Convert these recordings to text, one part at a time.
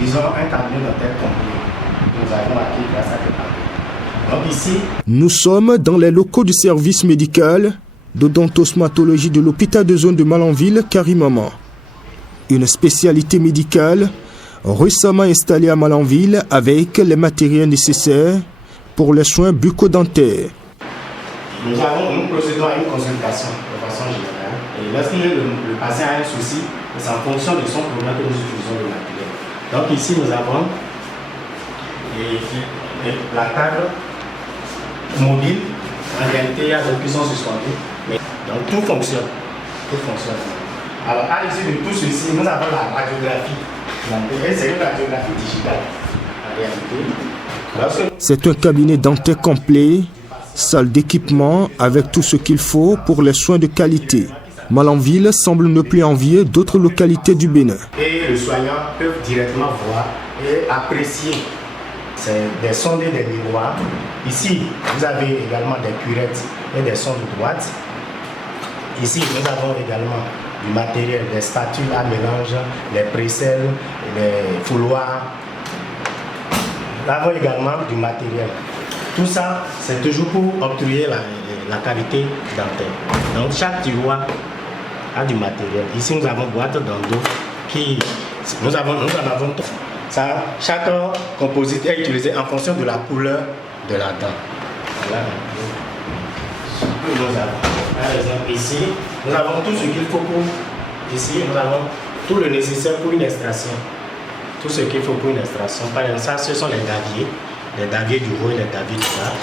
disons, un cabinet dentaire complet. Nous avons acquis grâce à des partenaires. Donc ici, nous sommes dans les locaux du service médical d'odontosmatologie de l'hôpital de zone de Malanville, Karimama. Une spécialité médicale récemment installée à Malanville avec les matériels nécessaires pour les soins bucco-dentaires. nous procédons à une consultation de façon générale. Et lorsque le patient a un souci, c'est en fonction de son problème que nous utilisons le matériel. Donc ici, nous avons la table mobile. En réalité, il y a des cuissons suspendues. Donc tout fonctionne. Tout fonctionne. Alors à l'issue de tout ceci, nous avons la radiographie. Et c'est une radiographie digitale. En réalité. C'est un cabinet dentaire complet, salle d'équipement avec tout ce qu'il faut pour les soins de qualité. Malanville semble ne plus envier d'autres localités du Bénin. Et le soignant peut directement voir et apprécier. C'est des sondes et des miroirs. Ici, vous avez également des curettes et des sondes droites. Ici, nous avons également du matériel, des spatules à mélange, les précelles, les fouloirs. Nous avons également du matériel. Tout ça, c'est toujours pour obtenir la qualité dentaire. Donc, chaque tiroir a du matériel. Ici, nous avons boîte d'endo qui... Nous en avons ça, chaque composite est utilisé en fonction de la couleur de la dent. Voilà. Par exemple, ici, nous avons tout ce qu'il faut pour... Ici, nous avons tout le nécessaire pour une extraction. Tout ce qu'il faut pour une extraction. Par exemple, ça, ce sont les daviers du haut et les daviers du bas.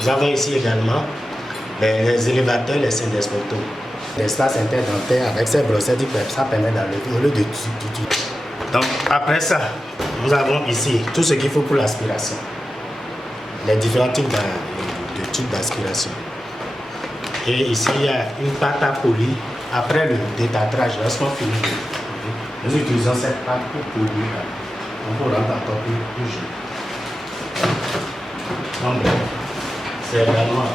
Nous avons ici également les élévateurs, les scènes d'especto. L'espace interdentaire avec ces brossettes, ça permet d'enlever au lieu de tout. Donc, après ça, nous avons ici tout ce qu'il faut pour l'aspiration. Les différents types de tubes d'aspiration. Et ici, il y a une pâte à polir. Après le détartrage, lorsqu'on finit, nous utilisons cette pâte pour polir. On peut rendre encore plus jeune. Donc, c'est vraiment...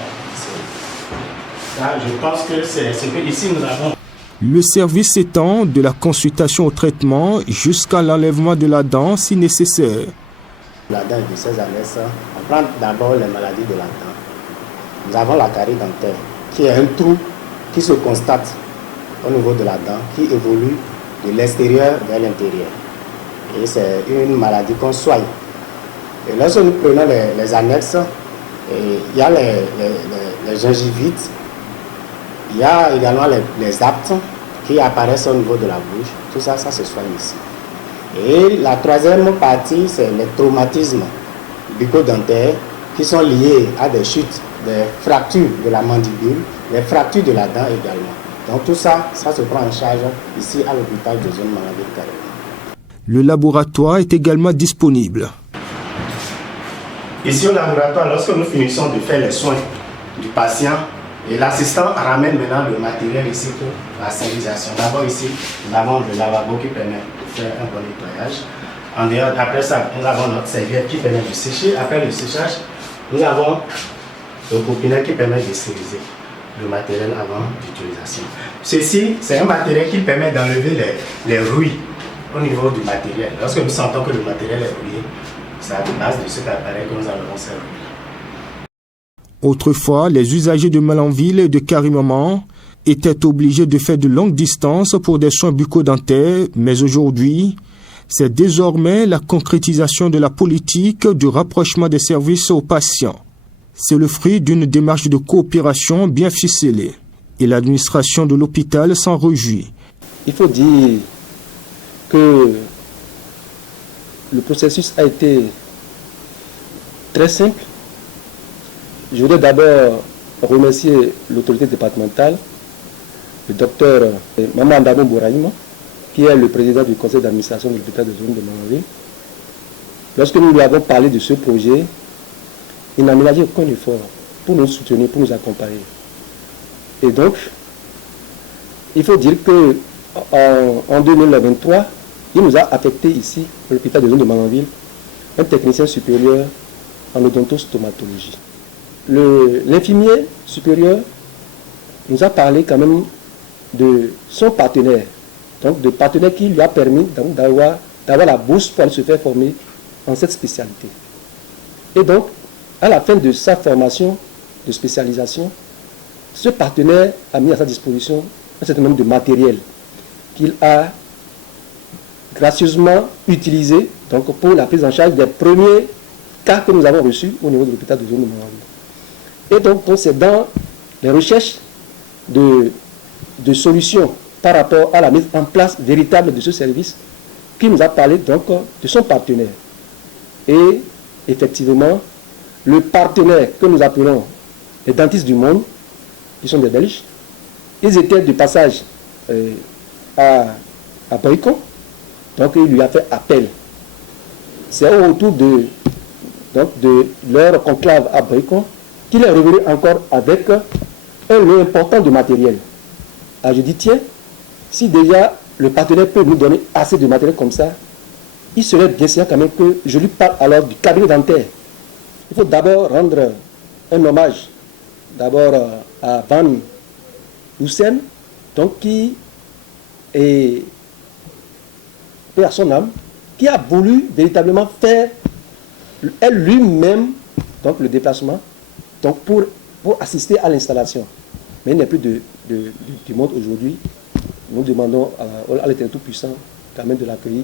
Ça, je pense que c'est ce que ici nous avons. Le service s'étend de la consultation au traitement jusqu'à l'enlèvement de la dent si nécessaire. La dent est de 16 à 9 ans. On prend d'abord les maladies de la dent. Nous avons la carie dentaire, qui est un trou qui se constate au niveau de la dent, qui évolue de l'extérieur vers l'intérieur. Et c'est une maladie qu'on soigne. Et lorsque nous prenons les annexes, il y a les gingivites, il y a également les aptes qui apparaissent au niveau de la bouche. Tout ça, ça se soigne ici. Et la troisième partie, c'est les traumatismes bucco-dentaires qui sont liés à des chutes, des fractures de la mandibule, les fractures de la dent également. Donc tout ça, ça se prend en charge ici à l'hôpital de zone Malanville-Karimama. Le laboratoire est également disponible. Ici au laboratoire, lorsque nous finissons de faire les soins du patient, et l'assistant ramène maintenant le matériel ici pour la stérilisation. D'abord ici, nous avons le lavabo qui permet de faire un bon nettoyage. En dehors, après ça, nous avons notre serviette qui permet de sécher. Après le séchage, nous avons le copinet qui permet de stériliser le matériel avant l'utilisation. Ceci, c'est un matériel qui permet d'enlever les rouilles au niveau du matériel. Lorsque nous sentons que le matériel est rouillé, c'est à la base de cet appareil que nous enlevons ces rouilles. Autrefois, les usagers de Malanville et de Karimama étaient obligés de faire de longues distances pour des soins bucco-dentaires, mais aujourd'hui, c'est désormais la concrétisation de la politique du rapprochement des services aux patients. C'est le fruit d'une démarche de coopération bien ficelée et l'administration de l'hôpital s'en réjouit. Il faut dire que le processus a été très simple. Je voudrais d'abord remercier l'autorité départementale, le docteur Mamandabo Bouraïma, qui est le président du conseil d'administration de l'hôpital de zone de Malanville. Lorsque nous lui avons parlé de ce projet, il n'a ménagé aucun effort pour nous soutenir, pour nous accompagner. Et donc, il faut dire qu'en 2023, il nous a affecté ici, à l'hôpital de zone de Malanville, un technicien supérieur en odontostomatologie. L'infirmier supérieur nous a parlé quand même de son partenaire, donc de partenaire qui lui a permis d'avoir d'avoir la bourse pour aller se faire former en cette spécialité. Et donc, à la fin de sa formation de spécialisation, ce partenaire a mis à sa disposition un certain nombre de matériel qu'il a gracieusement utilisé donc, pour la prise en charge des premiers cas que nous avons reçus au niveau de l'hôpital de zone de Malanville. Et donc c'est dans les recherches de solutions par rapport à la mise en place véritable de ce service qu'il nous a parlé donc de son partenaire. Et effectivement, le partenaire que nous appelons les dentistes du monde, qui sont des Belges, ils étaient de passage à Boycon, donc il lui a fait appel. C'est au retour de leur conclave à Boycon qu'il est revenu encore avec un lot important de matériel. Alors je dis, tiens, si déjà le partenaire peut nous donner assez de matériel comme ça, il serait bien sûr quand même que je lui parle alors du cabinet dentaire. Il faut d'abord rendre un hommage d'abord à Van Houssen, donc qui est paix à son âme, qui a voulu véritablement faire elle lui-même donc le déplacement donc pour assister à l'installation. Mais il n'y a plus du monde aujourd'hui. Nous demandons à l'Éternel Tout-Puissant quand même de l'accueillir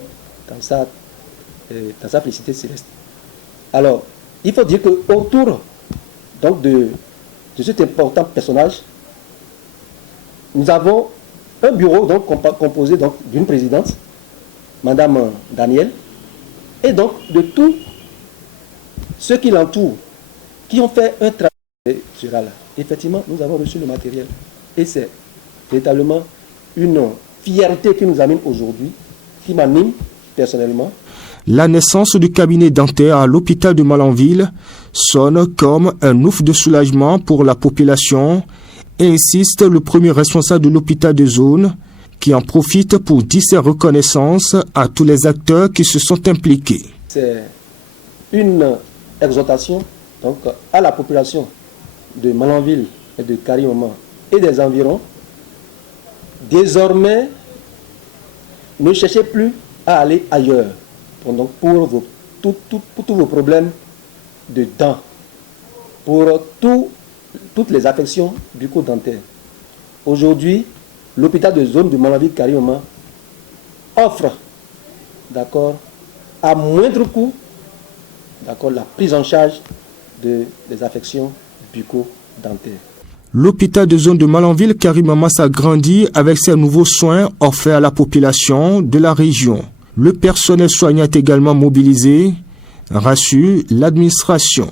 dans sa félicité céleste. Alors, il faut dire qu'autour donc de cet important personnage, nous avons un bureau donc composé donc d'une présidente, Madame Daniel, et donc de tous ceux qui l'entourent, qui ont fait un travail sur là. Effectivement, nous avons reçu le matériel. Et c'est véritablement une fierté qui nous amène aujourd'hui, qui m'anime personnellement. La naissance du cabinet dentaire à l'hôpital de Malanville sonne comme un ouf de soulagement pour la population, insiste le premier responsable de l'hôpital de zone, qui en profite pour dire ses reconnaissances à tous les acteurs qui se sont impliqués. C'est une exhortation donc, à la population de Malanville et de Karioma et des environs. Désormais, ne cherchez plus à aller ailleurs. Donc pour tous vos problèmes de dents, pour toutes les affections bucco-dentaires. Aujourd'hui, l'hôpital de zone de Malanville-Karioma offre, d'accord, à moindre coût, d'accord, la prise en charge des affections bucco-dentaires. L'hôpital de zone de Malanville-Karioma s'agrandit avec ses nouveaux soins offerts à la population de la région. Le personnel soignant est également mobilisé, rassure l'administration.